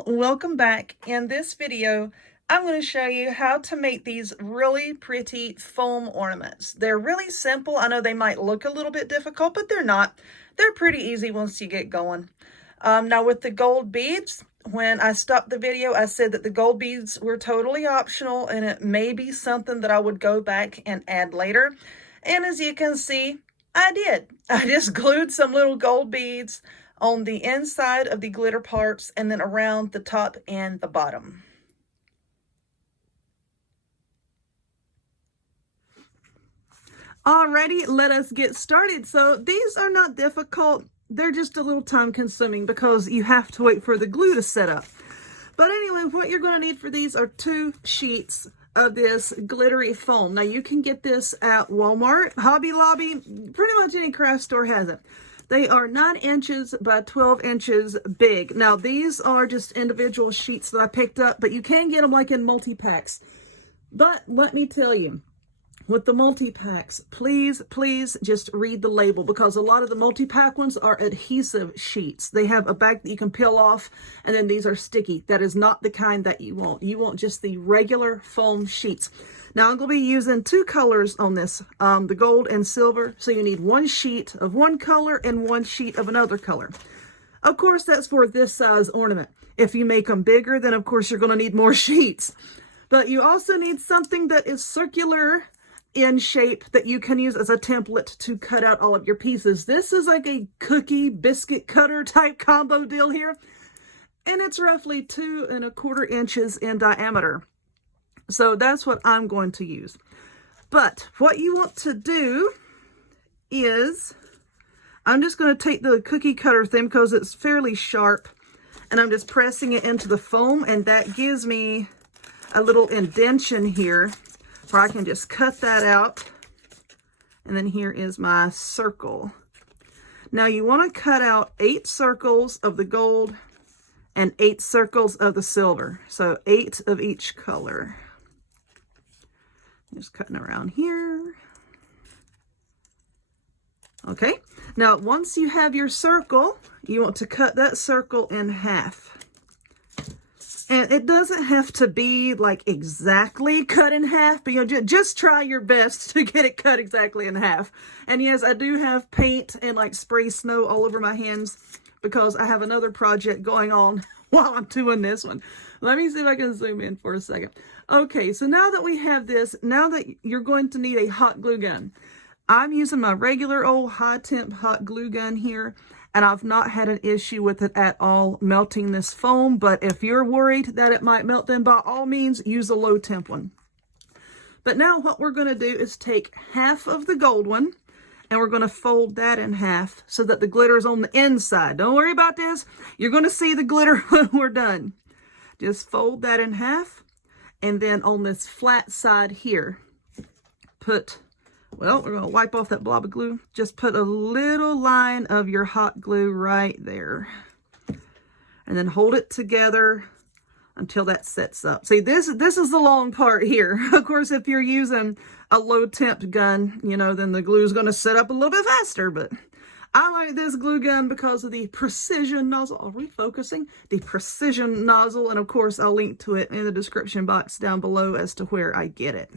channel, welcome back. In this video, I'm going to show you how to make these really pretty foam ornaments. They're really simple. I know they might look a little bit difficult, but they're not. They're pretty easy once you get going. Now with the gold beads, when I stopped the video, I said that the gold beads were totally optional and it may be something that I would go back and add later. And as you can see, I did. I just glued some little gold beads on the inside of the glitter parts and then around the top and the bottom. Alrighty, let us get started. So these are not difficult. They're just a little time consuming because you have to wait for the glue to set up. But anyway, what you're going to need for these are 2 sheets of this glittery foam. Now you can get this at Walmart, Hobby Lobby, pretty much any craft store has it. They are 9 inches by 12 inches big. Now these are just individual sheets that I picked up, but you can get them like in multi-packs. But let me tell you, with the multi-packs, please just read the label, because a lot of the multi-pack ones are adhesive sheets. They have a back that you can peel off, and then these are sticky. That is not the kind that you want. You want just the regular foam sheets. Now I'm going to be using 2 colors on this, the gold and silver. So you need 1 sheet of one color and 1 sheet of another color. Of course, that's for this size ornament. If you make them bigger, then of course you're going to need more sheets. But you also need something that is circular in shape that you can use as a template to cut out all of your pieces. This is like a cookie biscuit cutter type combo deal here, and it's roughly 2 1/4 inches in diameter. So that's what I'm going to use. But what you want to do is, I'm just going to take the cookie cutter thing because it's fairly sharp, and I'm just pressing it into the foam, and that gives me a little indentation here where I can just cut that out. And then here is my circle. Now you want to cut out 8 circles of the gold and 8 circles of the silver. So 8 of each color. Just cutting around here. Okay, now once you have your circle, you want to cut that circle in half. And it doesn't have to be like exactly cut in half, but just try your best to get it cut exactly in half. And yes, I do have paint and like spray snow all over my hands because I have another project going on while I'm doing this one. Let me see if I can zoom in for a second. Okay, so now that we have this, now that you're going to need a hot glue gun. I'm using my regular old high temp hot glue gun here, and I've not had an issue with it at all melting this foam. But if you're worried that it might melt, then by all means use a low temp one. But now what we're going to do is take half of the gold one, and we're going to fold that in half so that the glitter is on the inside. Don't worry about this. You're going to see the glitter when we're done. Just fold that in half, and then on this flat side here, well, we're going to wipe off that blob of glue. Just put a little line of your hot glue right there. And then hold it together until that sets up. See, this is the long part here. Of course, if you're using a low temp gun, then the glue is going to set up a little bit faster. But I like this glue gun because of the precision nozzle. Are we focusing? The precision nozzle. And of course, I'll link to it in the description box down below as to where I get it.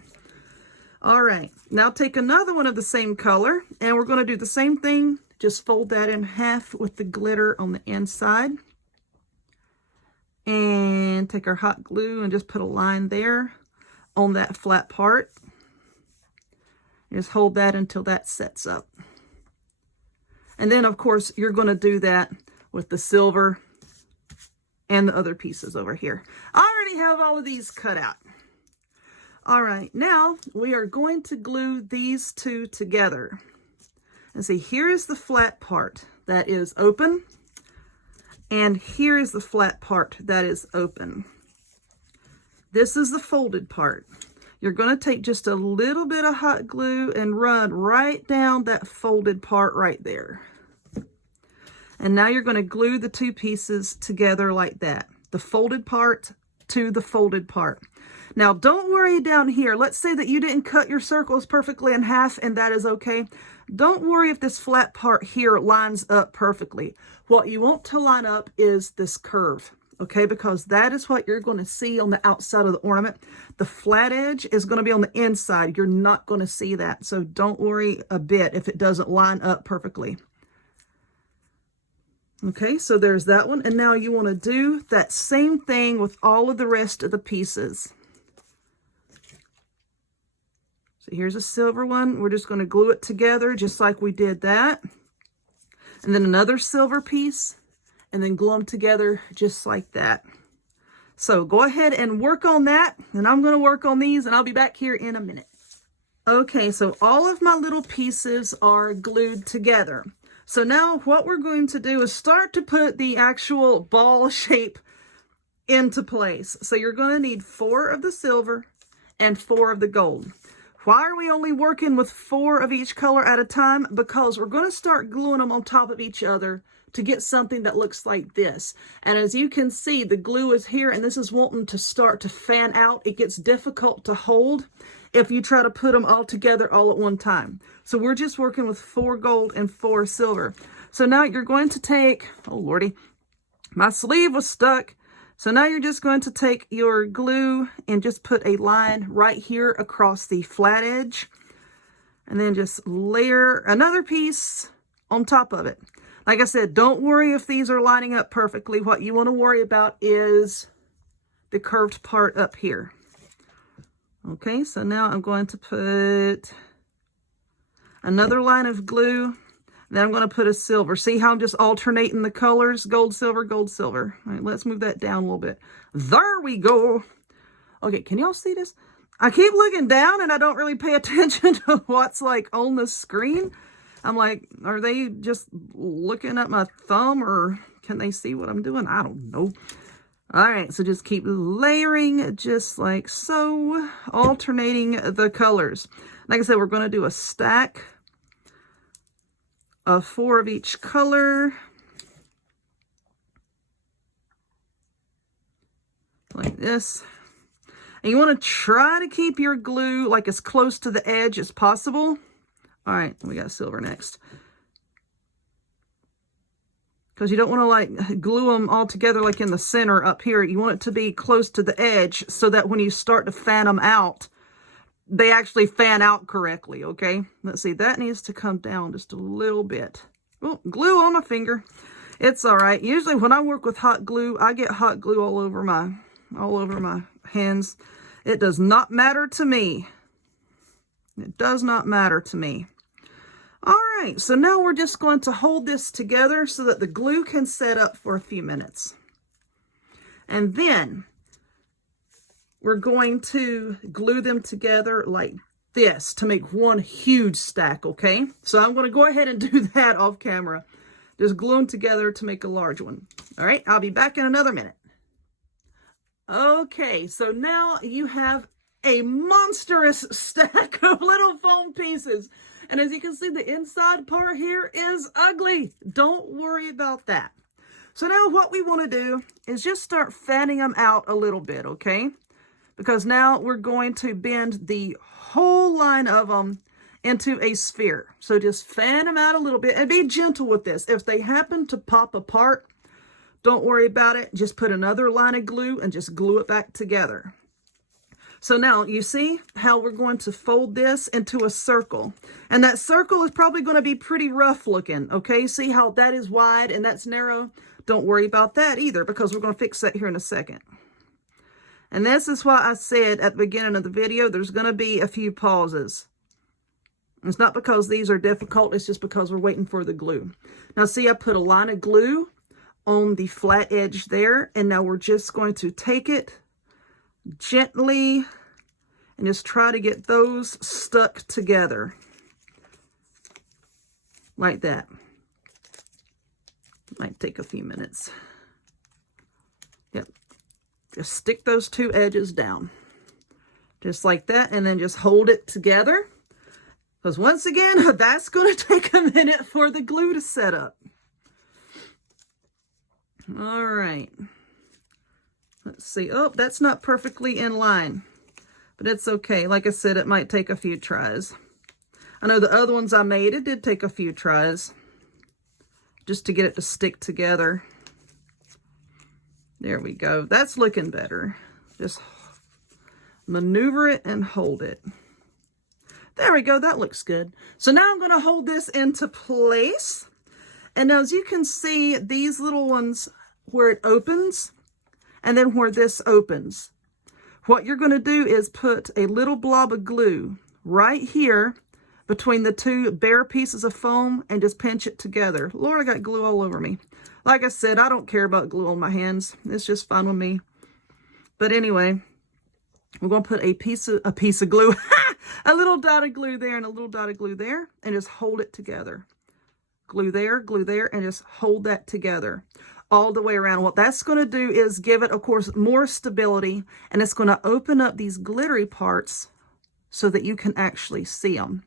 All right, now take another one of the same color, and we're going to do the same thing. Just fold that in half with the glitter on the inside. And take our hot glue and just put a line there on that flat part. Just hold that until that sets up. And then, of course, you're going to do that with the silver and the other pieces over here. I already have all of these cut out. All right, now we are going to glue these 2 together. And see, here is the flat part that is open, and here is the flat part that is open. This is the folded part. You're going to take just a little bit of hot glue and run right down that folded part right there. And now you're going to glue the 2 pieces together like that. The folded part to the folded part. Now, don't worry down here. Let's say that you didn't cut your circles perfectly in half, and that is okay. Don't worry if this flat part here lines up perfectly. What you want to line up is this curve, okay? Because that is what you're going to see on the outside of the ornament. The flat edge is going to be on the inside. You're not going to see that. So don't worry a bit if it doesn't line up perfectly. Okay, so there's that one. And now you want to do that same thing with all of the rest of the pieces. So here's a silver one. We're just going to glue it together just like we did that. And then another silver piece, and then glue them together just like that. So go ahead and work on that, and I'm going to work on these, and I'll be back here in a minute. Okay, so all of my little pieces are glued together. So now what we're going to do is start to put the actual ball shape into place. So you're going to need 4 of the silver and 4 of the gold. Why are we only working with 4 of each color at a time? Because we're going to start gluing them on top of each other to get something that looks like this. And as you can see, the glue is here, and this is wanting to start to fan out. It gets difficult to hold if you try to put them all together all at one time. So we're just working with 4 gold and 4 silver. So now you're going to take, oh lordy, my sleeve was stuck. So now you're just going to take your glue and just put a line right here across the flat edge. And then just layer another piece on top of it. Like I said, don't worry if these are lining up perfectly. What you want to worry about is the curved part up here. Okay, so now I'm going to put another line of glue. Then I'm going to put a silver. See how I'm just alternating the colors? Gold, silver, gold, silver. All right, let's move that down a little bit. There we go. Okay, can y'all see this? I keep looking down and I don't really pay attention to what's like on the screen. I'm like, are they just looking at my thumb, or can they see what I'm doing? I don't know. All right, so just keep layering just like so, alternating the colors. Like I said, we're going to do a stack of 4 of each color. Like this. And you want to try to keep your glue like as close to the edge as possible. All right, we got silver next. Because you don't want to like glue them all together like in the center up here. You want it to be close to the edge so that when you start to fan them out, they actually fan out correctly, okay? Let's see, that needs to come down just a little bit. Oh, glue on my finger. It's all right. Usually when I work with hot glue, I get hot glue all over my hands. It does not matter to me. It does not matter to me. All right, so now we're just going to hold this together so that the glue can set up for a few minutes. And then we're going to glue them together like this to make one huge stack, okay? So I'm going to go ahead and do that off camera. Just glue them together to make a large one. All right, I'll be back in another minute. Okay, so now you have a monstrous stack of little foam pieces. And as you can see, the inside part here is ugly. Don't worry about that. So now what we want to do is just start fanning them out a little bit, okay? Because now we're going to bend the whole line of them into a sphere. So just fan them out a little bit and be gentle with this. If they happen to pop apart, don't worry about it. Just put another line of glue and just glue it back together. So now you see how we're going to fold this into a circle. And that circle is probably going to be pretty rough looking, okay? See how that is wide and that's narrow? Don't worry about that either, because we're going to fix that here in a second. And this is why I said at the beginning of the video, there's going to be a few pauses. It's not because these are difficult, it's just because we're waiting for the glue. Now see, I put a line of glue on the flat edge there, and now we're just going to take it gently and just try to get those stuck together like that. Might take a few minutes. Yep, just stick those 2 edges down just like that, and then just hold it together, because once again, that's going to take a minute for the glue to set up. All right, let's see. Oh, that's not perfectly in line, but it's okay. Like I said, it might take a few tries. I know the other ones I made, it did take a few tries just to get it to stick together. There we go. That's looking better. Just maneuver it and hold it. There we go. That looks good. So now I'm going to hold this into place. And as you can see, these little ones where it opens and then where this opens. What you're going to do is put a little blob of glue right here between the two bare pieces of foam and just pinch it together. Lord, I got glue all over me. Like I said, I don't care about glue on my hands. It's just fun with me. But anyway, we're going to put a piece of glue, a little dot of glue there and a little dot of glue there, and just hold it together. Glue there, and just hold that together all the way around. What that's going to do is give it, of course, more stability, and it's going to open up these glittery parts so that you can actually see them.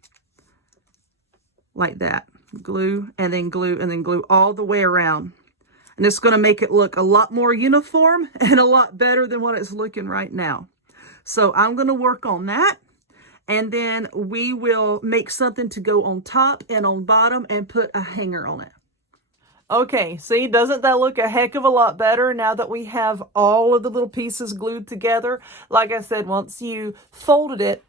Like that. Glue, and then glue, and then glue all the way around. And it's going to make it look a lot more uniform and a lot better than what it's looking right now. So I'm going to work on that. And then we will make something to go on top and on bottom and put a hanger on it. Okay, see, doesn't that look a heck of a lot better now that we have all of the little pieces glued together? Like I said, once you folded it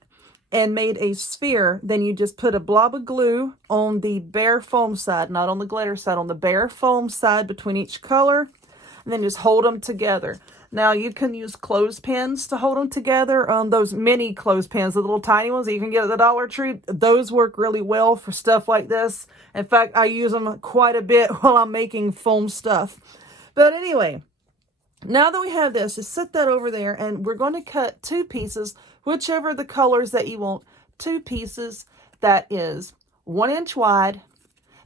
and made a sphere, then you just put a blob of glue on the bare foam side, not on the glitter side, on the bare foam side between each color, and then just hold them together. Now you can use clothespins to hold them together. Those mini clothespins, the little tiny ones that you can get at the Dollar Tree, those work really well for stuff like this. In fact, I use them quite a bit while I'm making foam stuff. But anyway, now that we have this, just set that over there, and we're going to cut two pieces, whichever the colors that you want, two pieces that is 1 inch wide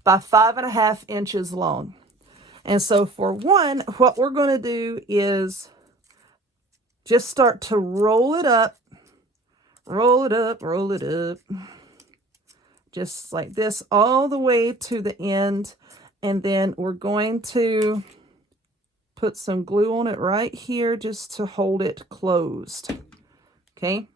by 5.5 inches long. And so for one, what we're going to do is just start to roll it up, roll it up, roll it up, just like this all the way to the end. And then we're going to put some glue on it right here just to hold it closed. Okay.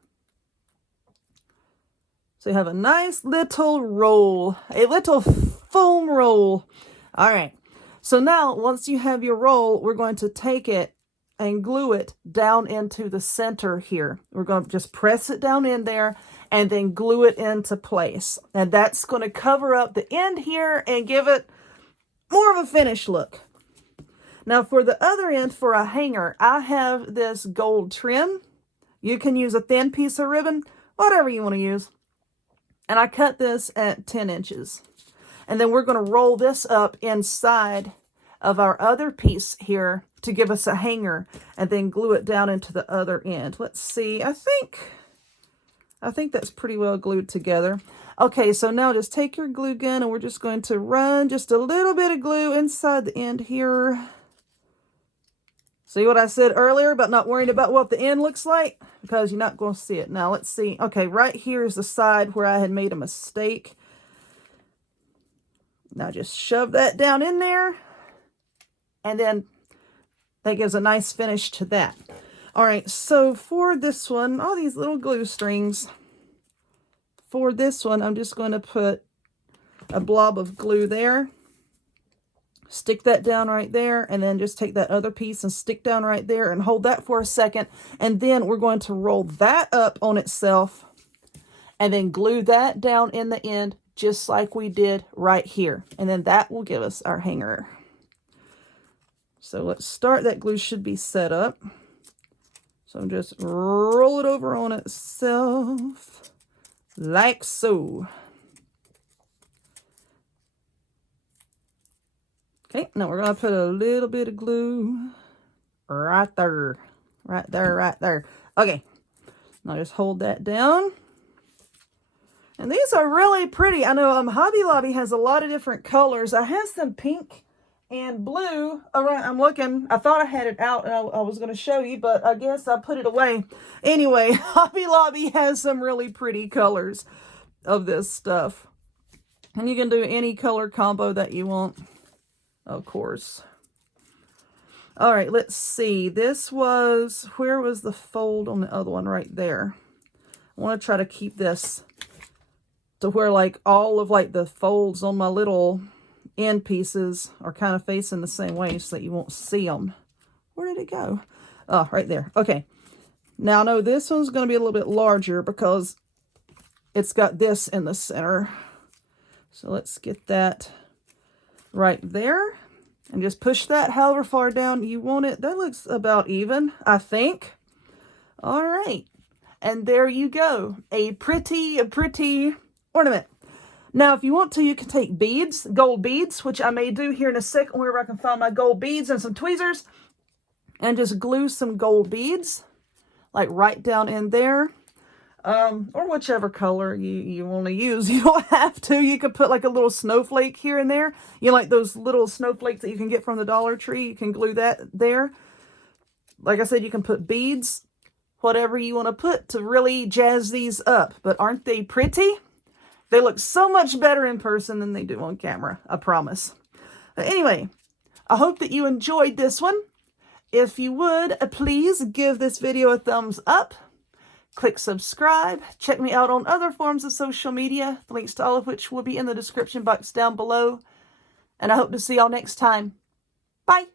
So you have a nice little roll, a little foam roll. All right. So now once you have your roll, we're going to take it and glue it down into the center here. We're going to just press it down in there and then glue it into place. And that's going to cover up the end here and give it more of a finished look. Now for the other end, for a hanger, I have this gold trim. You can use a thin piece of ribbon, whatever you want to use. And I cut this at 10 inches. And then we're going to roll this up inside of our other piece here to give us a hanger, and then glue it down into the other end. Let's see. I think that's pretty well glued together. Okay, so now just take your glue gun, and we're just going to run just a little bit of glue inside the end here. See what I said earlier about not worrying about what the end looks like? Because you're not going to see it. Now, let's see. Okay, right here is the side where I had made a mistake. Now just shove that down in there, and then that gives a nice finish to that. All right, so for this one, all these little glue strings, for this one, I'm just going to put a blob of glue there, stick that down right there, and then just take that other piece and stick down right there and hold that for a second. And then we're going to roll that up on itself and then glue that down in the end, just like we did right here. And then that will give us our hanger. So let's start. That glue should be set up. So just roll it over on itself like so. Okay, now we're going to put a little bit of glue right there. Right there, right there. Okay, now just hold that down. And these are really pretty. I know Hobby Lobby has a lot of different colors. I have some pink and blue around. I'm looking. I thought I had it out and I was going to show you, but I guess I put it away. Anyway, Hobby Lobby has some really pretty colors of this stuff. And you can do any color combo that you want, of course. All right, let's see. This was, where was the fold on the other one? Right there. I want to try to keep this to where like all of like the folds on my little end pieces are kind of facing the same way so that you won't see them Where did it go? Oh, right there. Okay. Now, no, this one's going to be a little bit larger because it's got this in the center. So let's get that right there. And just push that however far down you want it. That looks about even, I think. All right. And there you go. A pretty ornament. Now, if you want to, you can take beads, gold beads, which I may do here in a second whenever I can find my gold beads and some tweezers, and just glue some gold beads, like right down in there, or whichever color you want to use. You don't have to. You could put like a little snowflake here and there. You know, like those little snowflakes that you can get from the Dollar Tree. You can glue that there. Like I said, you can put beads, whatever you want to put to really jazz these up. But aren't they pretty? They look so much better in person than they do on camera, I promise. But anyway, I hope that you enjoyed this one. If you would, please give this video a thumbs up. Click subscribe. Check me out on other forms of social media, the links to all of which will be in the description box down below. And I hope to see y'all next time. Bye!